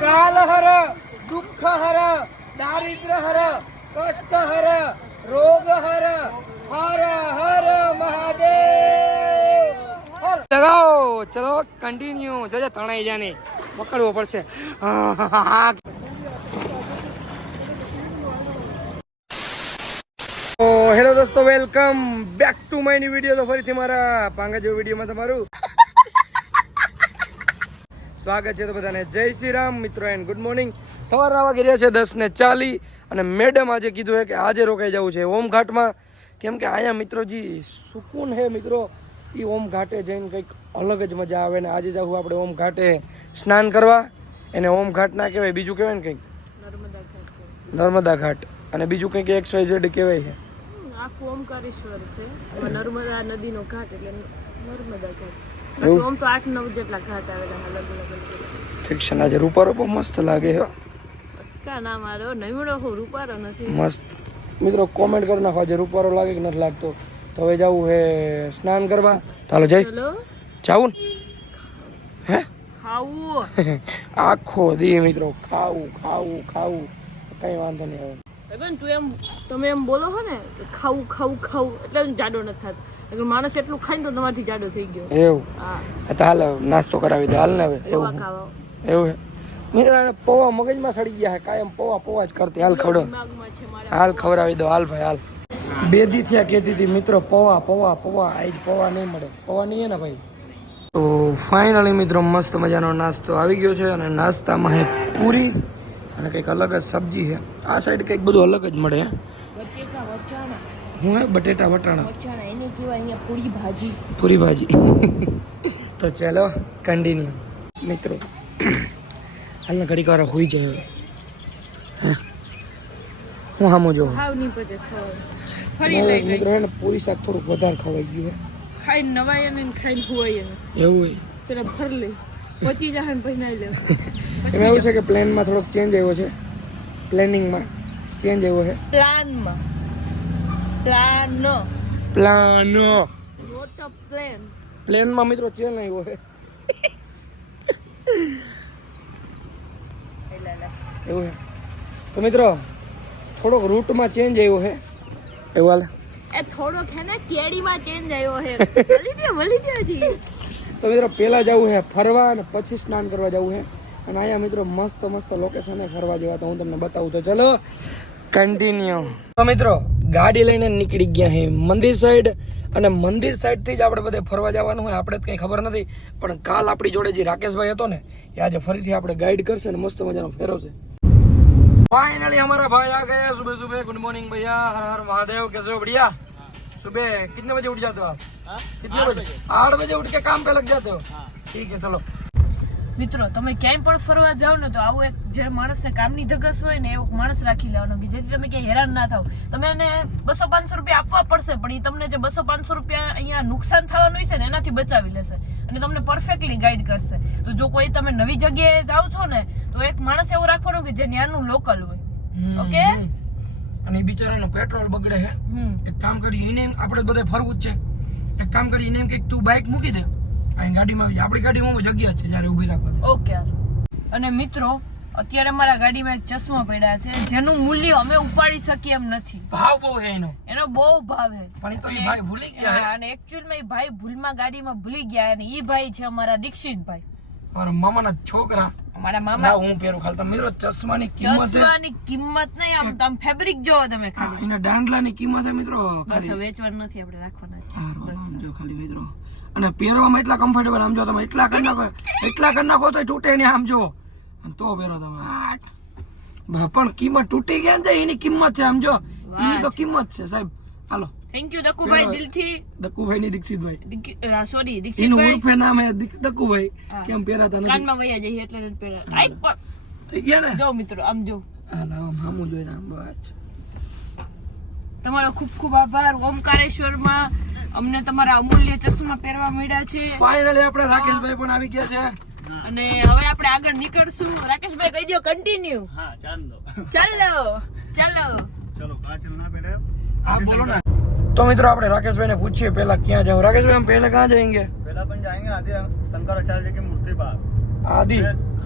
કાલહર, દુઃખહર, દારિદ્ર્યહર, કષ્ટહર, રોગહર, હર હર મહાદેવ. લગાવો, ચલો કન્ટિન્યુ. જજા તણાઈ જાને, પકડવો પડશે. હેલો દોસ્તો, welcome back to my new video. તો ફરીથી મારા પાંગા જેવો વિડીયોમાં તમારું સ્વાગત છે. તો બધાને જય શ્રી રામ મિત્રો એન્ડ ગુડ મોર્નિંગ. સવારના વાગી રહ્યા છે 10:40 અને મેડમ આજે કીધું છે કે આજે રોકાઈ જવું છે ઓમ ઘાટમાં, કેમ કે અહીંયા મિત્રોજી સુકૂન હે મિત્રો. એ ઓમ ઘાટે જઈને કંઈક અલગ જ મજા આવે ને આજે જવું આપણે ઓમ ઘાટે સ્નાન કરવા. એને ઓમ ઘાટ ના કહેવાય, બીજું કહેવાય ને કંઈક નર્મદા ઘાટ, અને બીજું કંઈક XYZ કહેવાય છે. આખું ઓમકારેશ્વર છે, નર્મદા નદીનો ઘાટ એટલે નર્મદા ઘાટ. ઓમ તો 8-9 જેટલા ઘાટ આવેલા અલગ અલગ. ઠીક છે. આજે રૂપારો પણ મસ્ત લાગે છે. અસ્કા ના મારો નહીમડો હું રૂપારો નથી. મસ્ત મિત્રો કોમેન્ટ કરી નાખો આજે રૂપારો લાગે કે નથી લાગતો. તો હવે જવું હે સ્નાન કરવા. ચાલો જઈ જાવું ને હે ખાવું આખો દી મિત્રો ખાવું ખાવું ખાવું કઈ વાંધો નહીં આવે. તમે એમ બોલો છો ને કે ખાવું ખાવું ખાવું એટલે જાડો નથી થતો. માણસ એટલું ખાઈને તો તમારથી જાડો થઈ ગયો એવું. તો હાલ નાસ્તો કરાવી દે હાલ ને હવે. એવું એવું હે મિત્રો. પૌવા મગજમાં સડી ગયા હે, કાયમ પૌવા જ કરતી. હાલ ખવડો, હાલ ખવડાવી દો. હાલ ભાઈ હાલ. 2 દી થયા કહેતી હતી મિત્રો પૌવા આજ પૌવા નહીં મળે. પૌવા નહીં હે ને ભાઈ. તો ફાઇનલી મિત્રો મસ્ત મજાનો નાસ્તો આવી ગયો છે અને નાસ્તામાં હે પૂરી અને કંઈક અલગ જ સબ્જી છે. આ સાઈડ કંઈક બધું અલગ જ મળે. હું હે બટેટા વટાણા એને કહેવાય અહીંયા પૂરી ભાજી. તો ચાલો કન્ટિન્યુ મિત્રો. હાલને ઘડીક વાર હોઈ જાય. હું સામું જોઉં મિત્રો એને પૂરી શાક થોડુંક વધારે ખવાઈ ગયું. ખાઈને નવાય ને ખાઈને ખવાય એવું હોય. પેલા ભર લે પચી જાય ને પછી નાઈ લે. એમાં એવું છે કે પ્લેનમાં થોડોક ચેન્જ આવ્યો છે. પ્લેનિંગમાં ચેન્જ આવ્યો છે. પ્લેનમાં મિત્રો ચેન્જ આવ્યો છે. એવું છે તો મિત્રો થોડોક રૂટમાં ચેન્જ આવ્યો છે. એવું હાલે એ થોડોક હે ને કેડીમાં ચેન્જ આવ્યો છે. વળી ગયા તો મિત્રો પહેલા જવું છે ફરવા અને પછી સ્નાન કરવા જવું છે. અને અહીંયા મિત્રો મસ્ત લોકેશન ફરવા જેવા, તો હું તમને બતાવું. તો ચલો કન્ટિન્યુ. તો મિત્રો ગાડી લઈને નીકળી ગયા છે મંદિર સાઈડ, અને મંદિર સાઈડ થી જ આપણે બધે ફરવા જવાનું હોય. આપણે કઈ ખબર નથી, પણ કાલ આપણી જોડે જે રાકેશભાઈ હતો ને એ આજે ફરીથી આપણે ગાઈડ કરશે ને મસ્ત મજાનો ફેરવશે. फाइनली हमारा भाई आ गए सुबह सुबह. गुड मॉर्निंग भैया, हर हर महादेव. कैसे हो? बढ़िया. सुबह कितने बजे उठ जाते हो आप? कितने बजे? 8 बजे उठ के काम पे लग जाते हो? ठीक है चलो. મિત્રો તમે ક્યાંય પણ ફરવા જાવ ને તો આવું એક જે માણસને કામની ધગસ હોય ને એવો માણસ રાખી લેવાનો કે જેથી તમે ક્યાંય હેરાન ના થાવ. તમે એને 200-500 રૂપિયા આપવા પડશે, પણ એ તમને જે 200-500 રૂપિયા અહીંયા નુકસાન થવાનું હોય છે ને એનાથી બચાવી લેશે અને તમને પરફેક્ટલી ગાઈડ કરશે. તો જો કોઈ તમે નવી જગ્યાએ જાવ છો ને તો એક માણસ એવો રાખવાનો કે જે ત્યાંનું લોકલ હોય. ઓકે. અને એ બિચારાનો પેટ્રોલ બગડે છે. એક કામ કરી એને આપણે બધે ફરવું જ છે. એક કામ કરી એને એમ કે તું બાઇક મૂકી દે ગાડીમાં. આપણી ગાડીમાં જગ્યા છે જ્યારે ઊભી રાખવા. ઓકે. અને મિત્રો અત્યારે મારા ગાડીમાં એક ચશ્મા પડ્યા છે જેનું મૂલ્ય અમે ઉપાડી શકીએ એમ નથી. ભાવ બહુ છે એનો બહુ ભાવ છે, પણ એ તો એ ભાઈ ભૂલી ગયા. અને એકચ્યુઅલી એ ભાઈ ભૂલમાં ગાડીમાં ભૂલી ગયા. અને એ ભાઈ છે અમારા દીક્ષિતભાઈ, મારા મામાના છોકરા. અમારા મામા. હું પહેરું ખાલી તમે મિત્રો ચશ્માની કિંમત નહીં, આમ તમે ફેબ્રિક જોવો તમે ખાલી. એના દાંડલાની કિંમત છે મિત્રો. બસ વેચવાનું નથી, આપણે રાખવાના છે. બસ જો ખાલી મિત્રો. અને પહેરવામાં એટલા કમ્ફર્ટેબલ. આમ જો તમે એટલા કરી નાખો તો તૂટે નહીં. આમ જો તો પહેરો તમે. પણ કિંમત તૂટી ગયા ને એની કિંમત છે. આમ જો એની તો કિંમત છે સાહેબ. હાલો થેન્ક યુ દક્કુભાઈ, દિલથી. દક્કુભાઈ ની દીક્ષિતભાઈ. સોરી એનું દીક્ષિતભાઈ. ઉર્ફે નામ હે દક્કુભાઈ. કેમ પહેરાતા નથી? કાનમાં વયા જઈએ એટલે નથી પહેરાતા. આઈ પણ થઈ ગયા ને. જો મિત્રો આમ જો. હાલો આમ જોઈને આમ બસ. તમારો ખૂબ ખૂબ આભાર. ઓમકારેશ્વરમાં અમને તમારા અમૂલ્ય ચશ્મા પહેરવા મળ્યા છે. ફાઇનલી આપણે રાકેશભાઈ પણ આવી ગયા છે અને હવે આપણે આગળ નીકળશું. રાકેશભાઈ કહી દો કન્ટિન્યુ. હા ચાલો ચલો કાચલ ના બેઠા. હા બોલો ના. तो मित्रों આપણે રાકેશભાઈ ને પૂછીએ પહેલા ક્યાં જાવ. રાકેશભાઈ हम पहले कहाँ जाएंगे? पहला अपन जाएंगे आदि शंकराचार्य की मूर्ति पास. आदि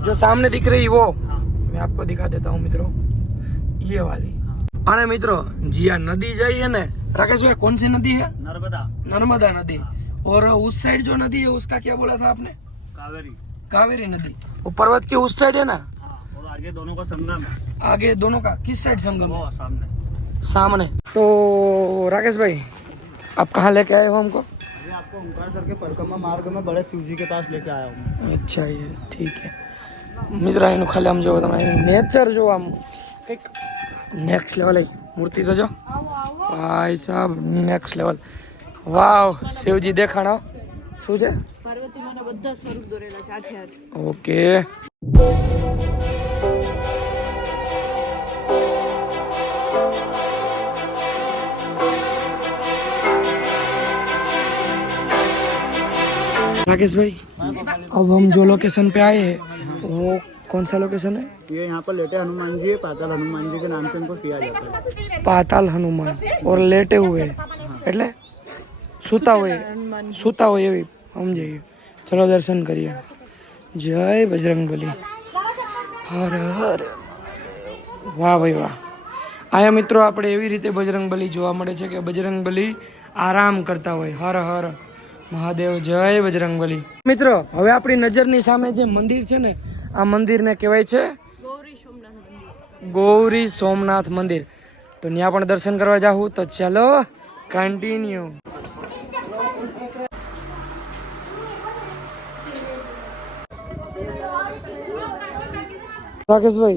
जो सामने दिख रही वो मैं आपको दिखा देता हूँ मित्रों, ये वाली। अरे मित्रों जी हाँ, नदी जाइए ना राकेश भाई, कौन सी नदी है? नर्मदा नदी। और उस साइड जो नदी है उसका क्या बोला था आपने? कावेरी नदी। वो पर्वत के उस साइड है ना, और आगे दोनों का संगम है। आगे दोनों का किस साइड संगम है? वो सामने। सामने। तो राकेश भाई आप कहाँ लेके आए हो हमको? ये आपको ओंकार सर के परिक्रमा मार्ग में बड़े शिव जी के पास लेके आया हूँ। अच्छा ये ठीक है मित्र, એનું ખાલી આમ જો તમે નેચર જો આમ કંઈક નેક્સ્ટ લેવલ મૂર્તિ તો જો ભાઈ સાહેબ, નેક્સ્ટ લેવલ। વાવ, શિવજી દેખાણો શું છે? પાર્વતી માના બધા સ્વરૂપ દોરેલા છે આઠે આઠ। ઓકે राकेश भाई अब हम जो लोकेशन पे आए हैं वो कौन सा लोकेशन है? ये यहाँ पर लेटे हनुमान जी है, पाताल हनुमान जी के नाम से इनको किया जाता है। पाताल हनुमान और लेटे हुए એટલે સૂતા હોય એવી સમજાઈએ। ચલો દર્શન કરીએ। જય બજરંગબલી, હર હર। વાહ ભાઈ વાહ। આયા મિત્રો આપણે એવી રીતે બજરંગબલી જોવા મળે છે કે બજરંગબલી આરામ કરતા હોય। હર હર મહાદેવ, જય બજરંગબલી। મિત્રો હવે આપણી નજરની સામે જે મંદિર છે ને, આ મંદિરને કહેવાય છે ગૌરી સોમનાથ મંદિર। તો ત્યાં પણ દર્શન કરવા જાઉં, તો ચાલો કન્ટિન્યू। राकेश भाई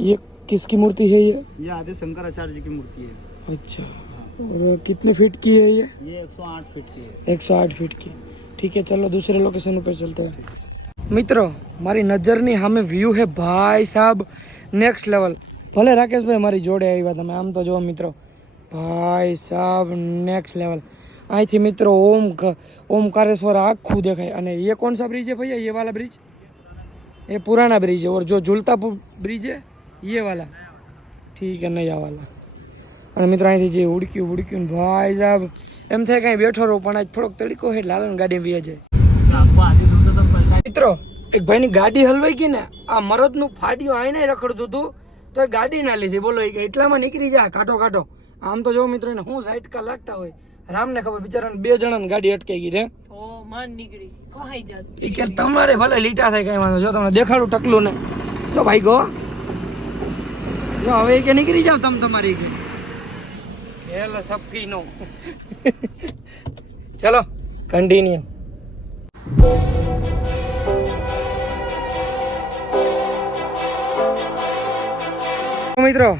ये किसकी मूर्ति है ये आदि शंकराचार्य जी की मूर्ति है। अच्छा, और कितने फीट की है ये? 108 फीट की है। 108 फीट की। ठीक है चलो दूसरे लोकेशन पर चलते हैं। मित्रों મારી નજરની સામે વ્યૂ है भाई साहब नेक्स्ट लेवल। ભલે રાકેશભાઈ મારી જોડે આવ્યા તમે, આમ તો જો મિત્રો ભાઈ સાहब नेक्स्ट लेवल। અહીંથી મિત્રો ओमकारेश्वर આખું દેખાય। અને ये कौन सा ब्रिज है भैया? ये वाला ब्रिज, ये पुराना ब्रिज है। और जो झूलता ब्रिज है ये वाला, ठीक है नया वाला। અને મિત્રો અહીંથી જે ઉડક્યું ભાઈ સાહેબ એમ થાય કાંઈ બેઠો રહો, પણ આજ થોડોક તડકો છે એટલે હાલો ને ગાડી વ્યા જાય। आपको आदि दूसरे तक पहले મિત્રો એક ભાઈની ગાડી હલવાઈ ગઈ ને, આ મરદનું ફાટ્યું આઈને રખડતું હતું તો એ ગાડી ના લીધી, બોલો એ કે એટલામાં નીકળી જાય કાંટો। આમ તો જો મિત્રો એને હું ઝાટકા લાગતા હોય, રામને ખબર, બિચારાને 2 જણાની ગાડી અટકાઈ ગઈ છે। ઓ માન નીકળી કોહાઈ જાત। એ કે તમારે ભલે લીટા થાય કઈ વાંધો, જો તમને દેખાડું ટકલું ને તો ભાઈ ગો જો હવે કે નીકળી જાવ તમારી કે ખેલ સબકી નો। ચલો કન્ટિન્યુ। મિત્રો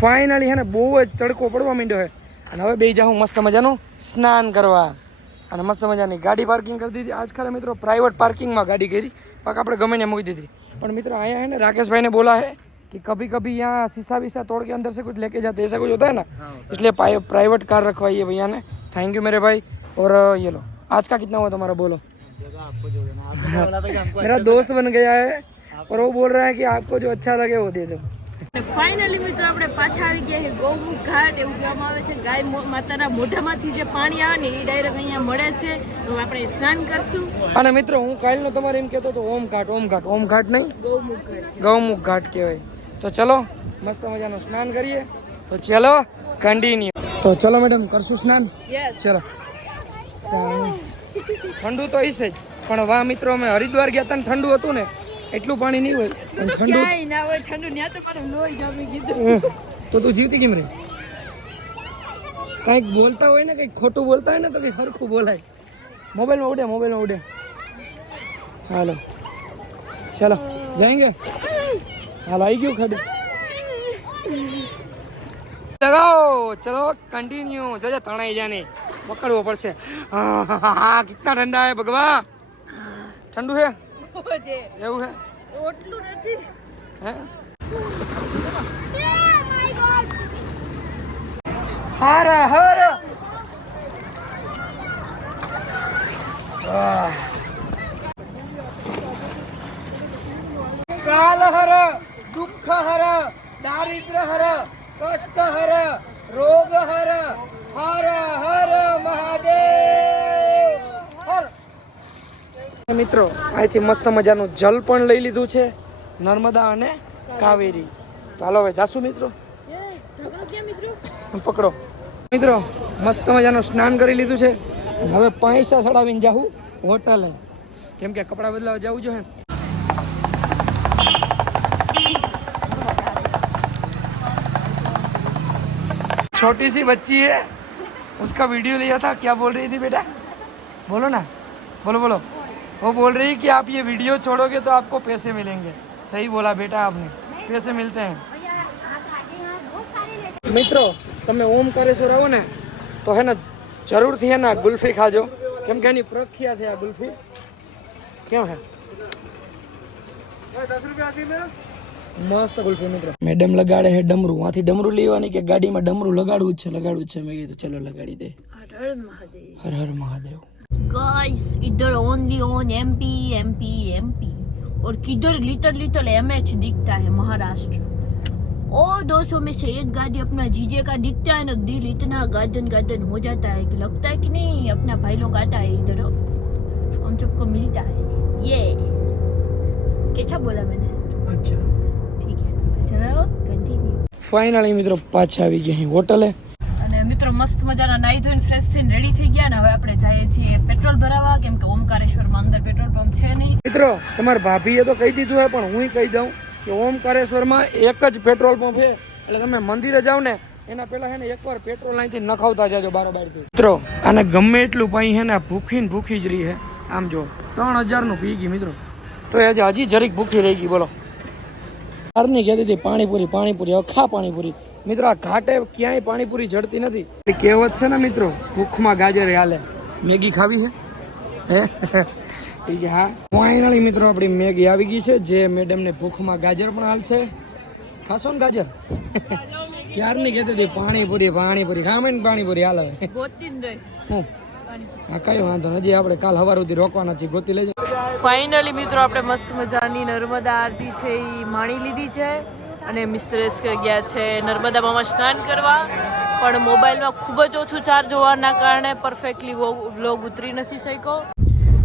ફાઇનલી હે ને બહુ જ તડકો પડવા માંડ્યો છે અને હવે બે જાઉં મસ્ત મજાનું સ્નાન કરવા। અને મસ્ત મજાની ગાડી પાર્કિંગ કરી દીધી। आज खरा मित्रों प्राइवेट पार्किंग में गाड़ी करी, पाक આપણે ગમે ને મૂકી દીધી। પણ મિત્રો आया है ना राकेश भाई ने बोला है कि कभी कभी यहाँ शीशा वीसा तोड़ के अंदर से कुछ लेके जाते, ऐसा कुछ होता है ना, इसलिए प्राइवेट कार रखवाइए भैया ने। थैंक यू मेरे भाई। और ये लो आज का कितना हुआ तुम्हारा बोलो? आपको जो देना, आपने बोला था कि आपको मेरा दोस्त बन गया है और वो बोल रहा है कि आपको जो अच्छा लगे वो दे दो। ફાઇનલી મિત્રો આપણે પાછા આવી ગયા છે ગૌમુખ ઘાટ, એવું કહેવામાં આવે છે। ગાય માતાના મોઢામાંથી જે પાણી આવે ને એ ડાયરેક્ટ અહીંયા મળે છે, તો આપણે સ્નાન કરશું। અને મિત્રો હું કાલનો તમારે એમ કહેતો તો ઓમ ઘાટ નહીં, ગૌમુખ ઘાટ, ગૌમુખ ઘાટ કહેવાય। તો ચલો મસ્ત મજાનું સ્નાન કરીએ। તો ચલો કન્ટિન્યુ। તો ચલો મેડમ કરશું સ્નાન? યસ। ચલો। ઠંડુ તો હશે જ, પણ વાહ મિત્રો અમે હરિદ્વાર ગયા હતા ને ઠંડુ હતું ને, એટલું પાણી નહીં હોય પણ ઠંડુ ક્યાંય ના હોય ઠંડુ, ત્યાં તો મારું લોહી જામી ગયું। તો તું જીવતી કેમ રે? કંઈક બોલતા હોય ને, કંઈક ખોટું બોલતા હોય ને તો કંઈક સરખું બોલાય। મોબાઈલમાં ઉડે। હાલો ચલો જાएंगे। હાલો આવી ગયું ખડે, લગાઓ ચલો કન્ટિન્યુ। જોજે તણાઈ જાને, પકડવો પડશે। હા કિतना ठंडा है भगवा, ठंडू है એવું है? ઓટલું નથી હે? હર હર કાલ હર, દુઃખ હર, દારિદ્ર હર, કષ્ટ હર, રોગ હર, હર હર મહાદેવ। હર મિત્રો અહીંથી મસ્ત મજાનું જલ પણ લઈ લીધું છે, નર્મદા અને કાવેરી. તો હાલો હવે જાશું મિત્રો, પકડો. મિત્રો મસ્ત મજાનું સ્નાન કરી લીધું છે, હવે પૈસા ચડાવીને જાઉં હોટલે, કેમ કે કપડાં બદલાવા જવું જોઈએ. छोटी सी बच्ची है, उसका वीडियो लिया था. क्या बोल रही थी बेटा? बोलो ना, बोलो बोलो. वो बोल रही है कि आप ये वीडियो छोड़ोगे तो आपको पैसे मिलेंगे. सही बोला बेटा आपने, पैसे मिलते हैं. મિત્રો તમે ઓમકારેશ્વર આવો ને તો હે ને જરૂરથી હે ને ગુલ્ફી ખાજો, કેમ કે એની પ્રખ્યાત છે આ ગુલ્ફી. કેમ હે? 10 રૂપિયા મસ્ત ગુલ્ફી. મિત્રો મેડમ લગાડે છે ડમરું, આથી ડમરું લેવાની કે ગાડીમાં ડમરું લગાડવું જ છે. મેં કીધું ચલો લગાડી દે. હર હર મહાદેવ. गाइस इधर ओनली ऑन एमपी और किधर लिटल एमएच दिखता है महाराष्ट्र. और 200 में से एक गाड़ी अपना जीजे का दिखता है ना, दिल इतना गार्डन हो जाता है कि लगता है कि नहीं अपना भाई लोग आता है इधर, हम सबको मिलता है. ये कैसा बोला मैंने? અચ્છા ठीक है, चलो कंटिन्यू. ફાઇનલી મિત્રો પાછા આવી ગયા અહીં હોટલે. અને મિત્રો મસ્ત મજાના નાઈ ધોઈને ફ્રેશ થઈને રેડી થઈ ગયા ને હવે આપણે જઈએ છીએ પેટ્રોલ ભરાવા, કેમ કે ઓમકારેશ્વરમાં અંદર પેટ્રોલ પંપ છે નહીં. મિત્રો તમારા ભાભીએ તો કહી દીધું છે, પણ હું કહી દઉં કે ઓમકારેશ્વરમાં એક જ પેટ્રોલ પંપ છે, એટલે તમે મંદિરે જાવ ને એના પહેલા છે ને એકવાર પેટ્રોલ અહીંથી નખાવતા જાજો બારોબારથી. મિત્રો આને ગમે એટલું પાઈ છે ને ભૂખી જ રહી છે. આમ જો 3000 નું પી ગઈ મિત્રો, તો એ હજી જરીક ભૂખી રહી ગઈ. બોલો ની કહેતી હતી પાણીપુરી, હવે ખા પાણીપુરી. મિત્રો આ ઘાટે ક્યાંય પાણીપુરી જડતી નથી. કહેવત છે ને મિત્રો, ભૂખમાં ગાજર હાલે. મેગી ખાવી છે હે? હા ફાઇનલી મિત્રો આપણી મેગી આવી ગઈ છે, જે મેડમને ભૂખમાં ગાજર પણ હાલશે. ખાશો ને ગાજર? ક્યારની કહેતી હતી પાણીપુરી ખામે પાણીપુરી હાલે. હું હા કઈ વાંધો નથી, આપણે કાલ સવાર સુધી રોકવાના છીએ, ગોતી લેજો. ફાઇનલી મિત્રો આપણે મસ્ત મજાની નર્મદા આરતી છે એ માણી લીધી છે અને મિસ્ત્રેસ ગયા છે નર્મદામાં સ્નાન કરવા, પણ મોબાઈલમાં ખૂબ જ ઓછું ચાર્જ હોવાના કારણે પરફેક્ટલી વ્લોગ ઉતરી નથી શક્યો.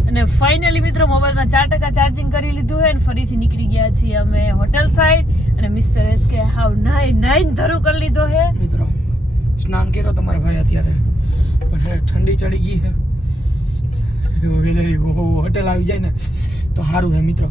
અને ફાઇનલી મિત્રો મોબાઈલમાં 4% ચાર્જિંગ કરી લીધું છે અને ફરીથી નીકળી ગયા છીએ અમે હોટલ સાઈડ. અને મિસ્ત્રેસ કે હાવ નાઈ ધરું કરી લીધો છે. મિત્રો સ્નાન કર્યો તમારા ભાઈ અત્યારે, પણ ઠંડી ચડી ગઈ છે, હોટલ આવી જાય ને તો સારું છે મિત્રો.